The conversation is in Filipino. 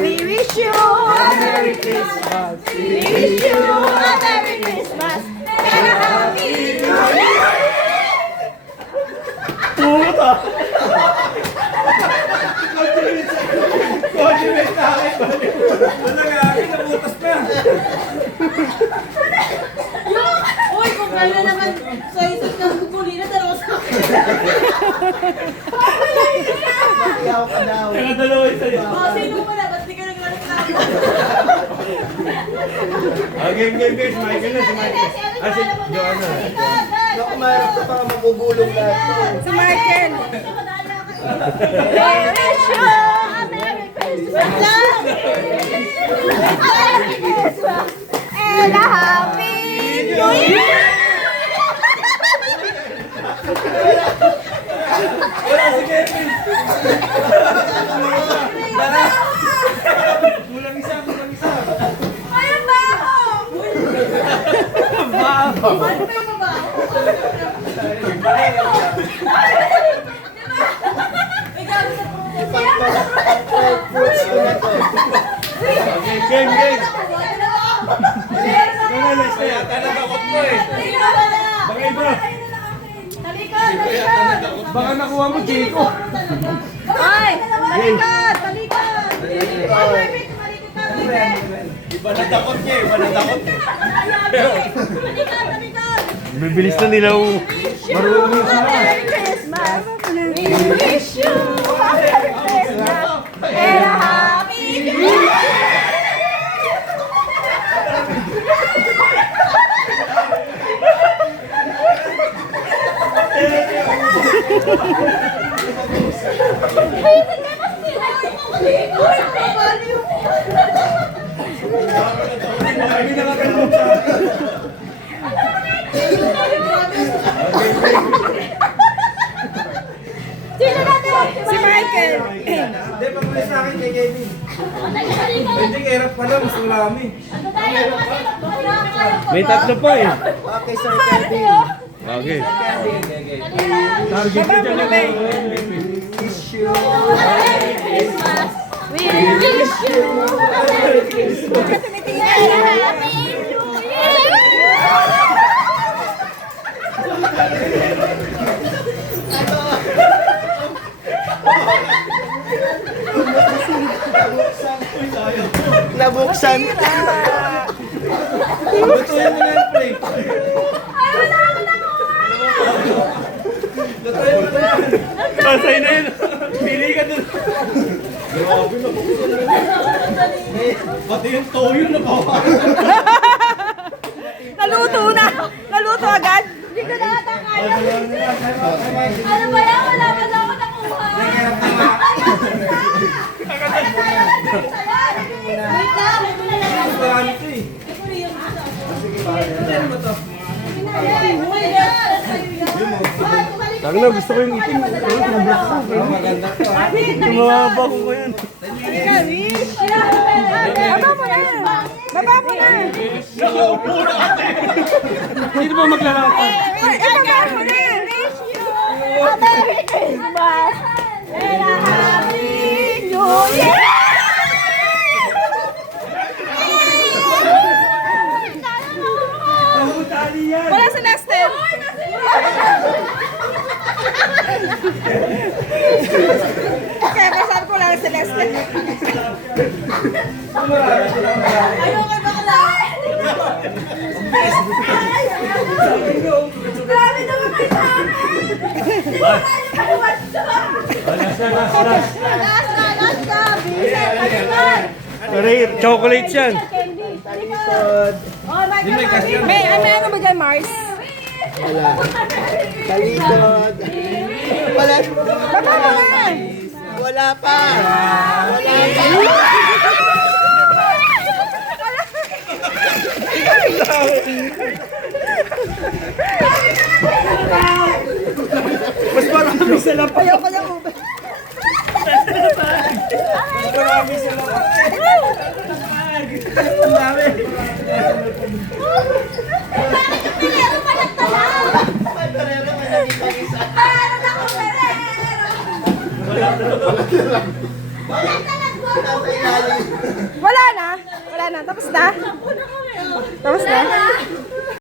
We wish you a Merry Christmas. We wish you a Merry Christmas and a Happy New Year. Uy, kung kaya naman sa isip ng kupulina, dalawa sa akin. Iyaw ka daw. Sino pala? Ba't di ka naglalagay? Game, si Michael na, si Michael. Si Joanna. Naku, marap ka baka mabubulong lahat to. Si Michael. We wish you a Merry Christmas. A Merry Christmas and a Happy New Year. Wala si Kevin. Kulang isa. Ayun ba ako? Ano ba yung babaho? May gano'n sa Pang-fried fruits ko na to. Game. Yata nakakot mo eh. Bagay bro. Baka nakuha mo, Chico. Ay, talikod. Iba na takot niya, Bibilis na nila. Marunong sila. Merry Christmas. We wish you a Merry Christmas and a Happy New Year. Hindi nakakalimutan sa akin. Sino natin? Si Michael. Hindi, pagulis sa akin kay Kevin. Hindi, kahirap pala, mas marami. May tatlo pa eh. Okay, Sir Kevin. Okay. Target ko dyan lang. Wish you. Merry Christmas. We wish you a Merry Christmas and a Happy New Year. Nabuksan. Lutuin mo na yung plate. Ay, wala ako nakuha. Lutuin mo na yan. Pasay na yun. Pili ka dun. Grabe na po. Pati yung toyo na pa. Naluto agad. Hindi ko na ata kaya. Ano ba yan? Wala ba na ako nakuha? Wait lang. Marami ito eh. Ano ba ito? Tang na, gusto ko yung itim. Maganda ito ha. Tumaba ko ko yan. Baba mo na. Baba mo na. Sino ba maglalakad? Ibaba mo na. Wish you a Merry Christmas and a Happy New Year. Nahutali yan. Wala si Nestor. Last na. Vincent, talikod. Rare. Chocolate yan. Talikod. Oh, may ano ba dyan, Mars? Wala. Talikod. Wala. Baba mo nga. Wala pa. Wala pa. Mas marami sa lapat. Ayaw ka lang ube. Mas marami sa lapat. Ang dami. Wala na. Wala na. Tapos na. Tapos na.